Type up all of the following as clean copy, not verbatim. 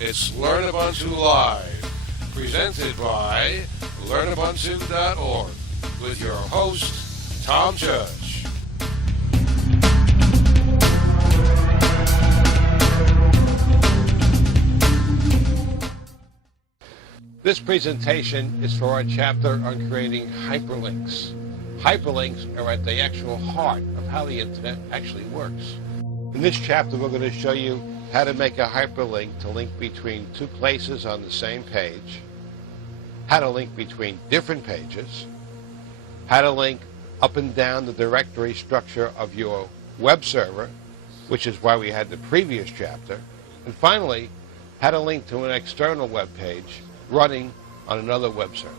It's Learn Ubuntu Live, presented by LearnUbuntu.org, with your host, Tom Judge. This presentation is for our chapter on creating hyperlinks. Hyperlinks are at the actual heart of how the internet actually works. In this chapter, we're going to show you how to make a hyperlink to link between two places on the same page, how to link between different pages, how to link up and down the directory structure of your web server, which is why we had the previous chapter, and finally, how to link to an external web page running on another web server.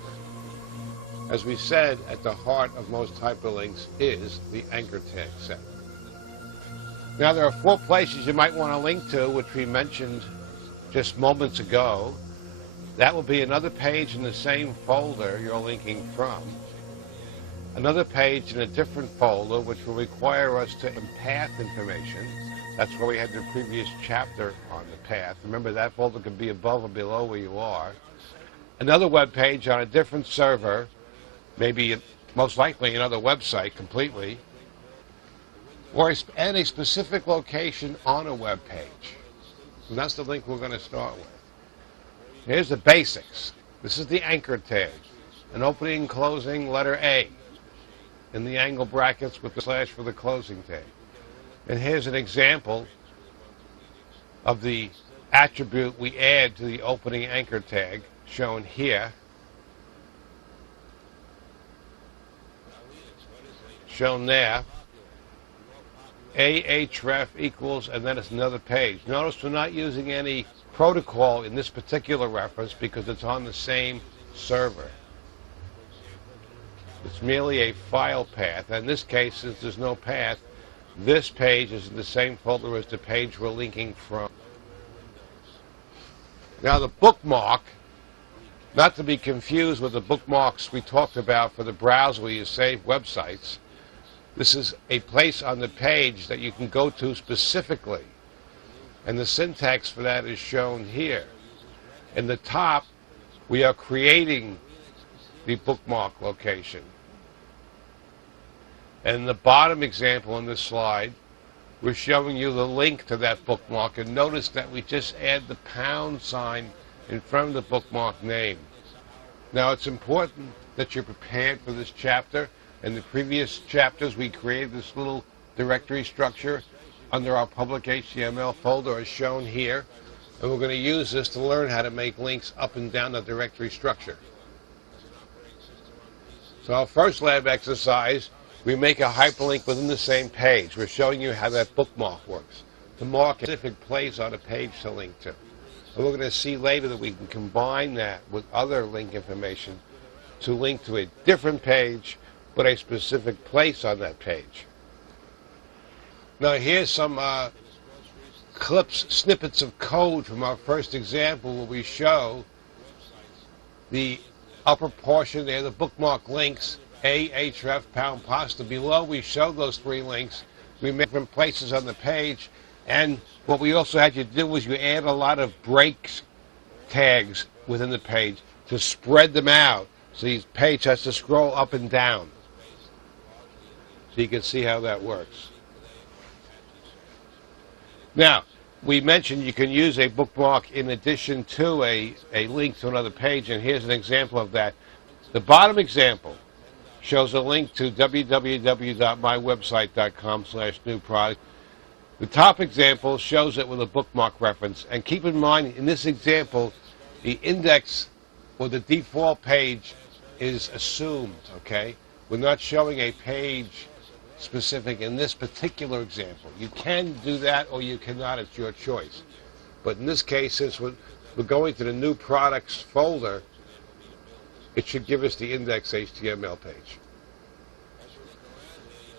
As we said, at the heart of most hyperlinks is the anchor tag set. Now, there are 4 places you might want to link to, which we mentioned just moments ago. That will be another page in the same folder you're linking from, another page in a different folder, which will require us to input path information. That's where we had the previous chapter on the path. Remember, that folder could be above or below where you are. Another web page on a different server, maybe most likely another website completely, and a specific location on a web page. And that's the link we're going to start with. Here's the basics. This is the anchor tag, an opening and closing letter A in the angle brackets with the slash for the closing tag. And here's an example of the attribute we add to the opening anchor tag, shown here, shown there. Ahref equals, and then it's another page. Notice we're not using any protocol in this particular reference because it's on the same server. It's merely a file path. In this case, since there's no path, this page is in the same folder as the page we're linking from. Now, the bookmark, not to be confused with the bookmarks we talked about for the browser where you save websites. This is a place on the page that you can go to specifically. And the syntax for that is shown here. In the top, we are creating the bookmark location. And in the bottom example in this slide, we're showing you the link to that bookmark. And notice that we just add the # in front of the bookmark name. Now, it's important that you're prepared for this chapter. In the previous chapters, we created this little directory structure under our public HTML folder as shown here. And we're going to use this to learn how to make links up and down the directory structure. So our first lab exercise, we make a hyperlink within the same page. We're showing you how that bookmark works, to mark a specific place on a page to link to. And we're going to see later that we can combine that with other link information to link to a different page, but a specific place on that page. Now, here's some clips, snippets of code from our first example where we show the upper portion there, the bookmark links, Ahref, #pasta. Below, we show those 3 links. We make different places on the page. And what we also had you do was you add a lot of break tags within the page to spread them out. So each page has to scroll up and down. So you can see how that works. Now, we mentioned you can use a bookmark in addition to a link to another page, and here's an example of that. The bottom example shows a link to www.mywebsite.com/new product. The top example shows it with a bookmark reference. And keep in mind, in this example, the index or the default page is assumed, okay? We're not showing a page specific in this particular example. You can do that or you cannot, it's your choice. But in this case, since we're going to the new products folder, it should give us the index HTML page.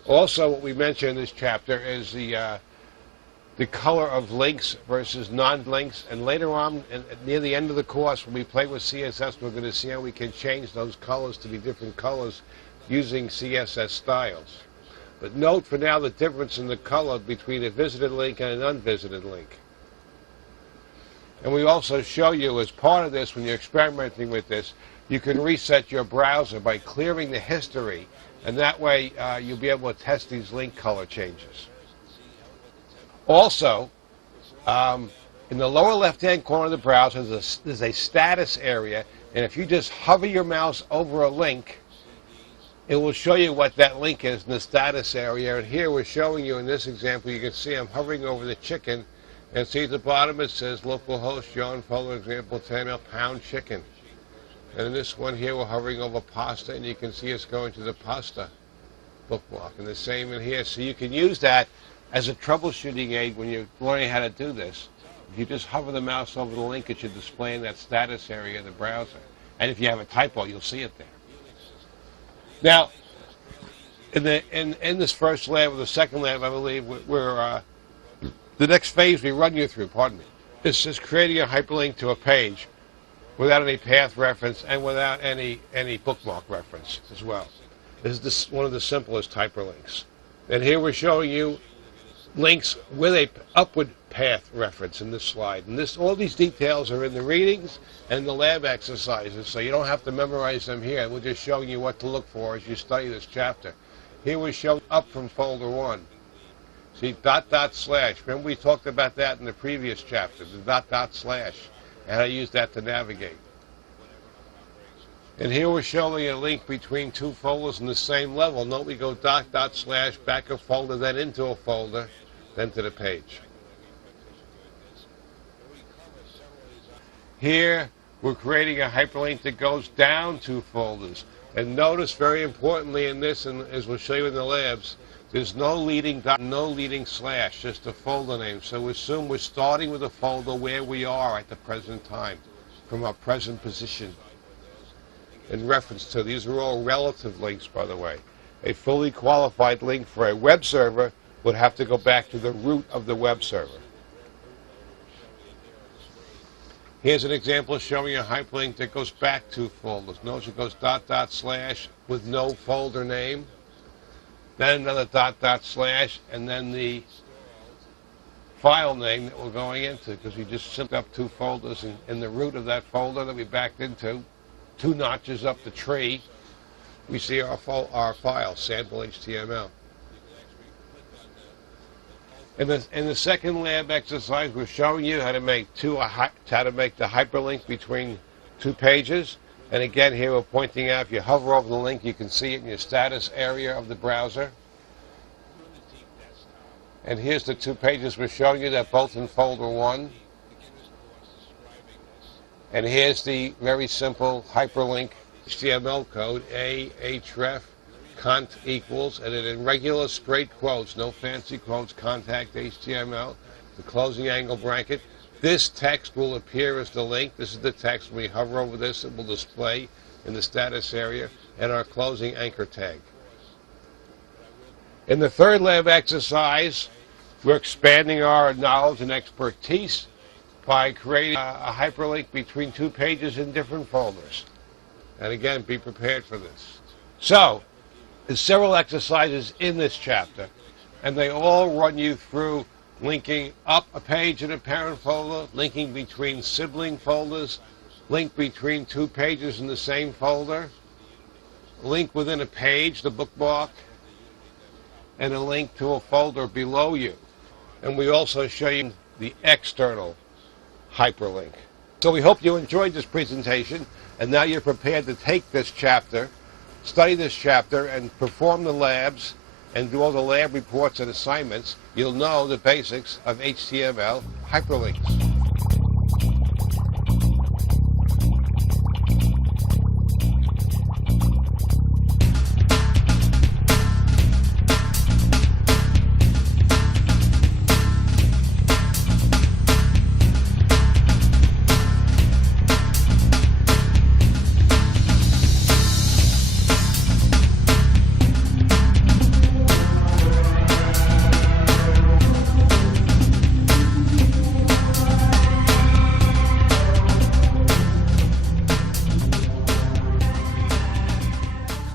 Also, what we mentioned in this chapter is the color of links versus non-links. And later on, near the end of the course, when we play with CSS, we're going to see how we can change those colors to be different colors using CSS styles. But note for now the difference in the color between a visited link and an unvisited link. And we also show you, as part of this, when you're experimenting with this, you can reset your browser by clearing the history, and that way you'll be able to test these link color changes. Also, in the lower left-hand corner of the browser, there's a status area, and if you just hover your mouse over a link, it will show you what that link is in the status area. And here we're showing you, in this example, you can see I'm hovering over the chicken, and see at the bottom it says localhost John folder example 10 pound chicken. And in this one here, we're hovering over pasta, and you can see it's going to the pasta bookmark. And the same in here. So you can use that as a troubleshooting aid when you're learning how to do this. If you just hover the mouse over the link, it should display in that status area of the browser. And if you have a typo, you'll see it there. Now, in this first lab, or the second lab, I believe, the next phase we run you through, is just creating a hyperlink to a page without any path reference and without any bookmark reference as well. This is one of the simplest hyperlinks. And here we're showing you links with a upward path reference in this slide. And all these details are in the readings and the lab exercises, so you don't have to memorize them here. We're just showing you what to look for as you study this chapter. Here we show up from folder 1. See, .. Remember we talked about that in the previous chapter, the .. and how to use that to navigate. And here we're showing a link between two folders in the same level. Note we go .. back a folder, then into a folder, then to the page. Here we're creating a hyperlink that goes down 2 folders. And notice, very importantly in this, and as we'll show you in the labs, there's no leading dot, no leading slash, just a folder name. So assume we're starting with a folder where we are at the present time, from our present position. In reference to, these are all relative links, by the way. A fully qualified link for a web server would have to go back to the root of the web server. Here's an example showing a hyperlink that goes back 2 folders. Notice it goes .. with no folder name, then another .. and then the file name that we're going into, because we just simply up 2 folders in the root of that folder that we backed into. 2 notches up the tree, we see our file, sample HTML. In the second lab exercise, we're showing you how to make the hyperlink between 2 pages. And again, here we're pointing out, if you hover over the link, you can see it in your status area of the browser. And here's the 2 pages we're showing you. They're both in folder 1. And here's the very simple hyperlink HTML code, href cont equals, and then in regular straight quotes, no fancy quotes, contact HTML, the closing angle bracket. This text will appear as the link. This is the text. When we hover over this, it will display in the status area, and our closing anchor tag. In the third lab exercise, we're expanding our knowledge and expertise by creating a hyperlink between 2 pages in different folders. And again, be prepared for this. So, there's several exercises in this chapter, and they all run you through linking up a page in a parent folder, linking between sibling folders, link between 2 pages in the same folder, link within a page, the bookmark, and a link to a folder below you. And we also show you the external hyperlink. So we hope you enjoyed this presentation, and now you're prepared to take this chapter, study this chapter, and perform the labs, and do all the lab reports and assignments. You'll know the basics of HTML hyperlinks.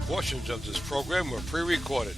Portions of this program were pre-recorded.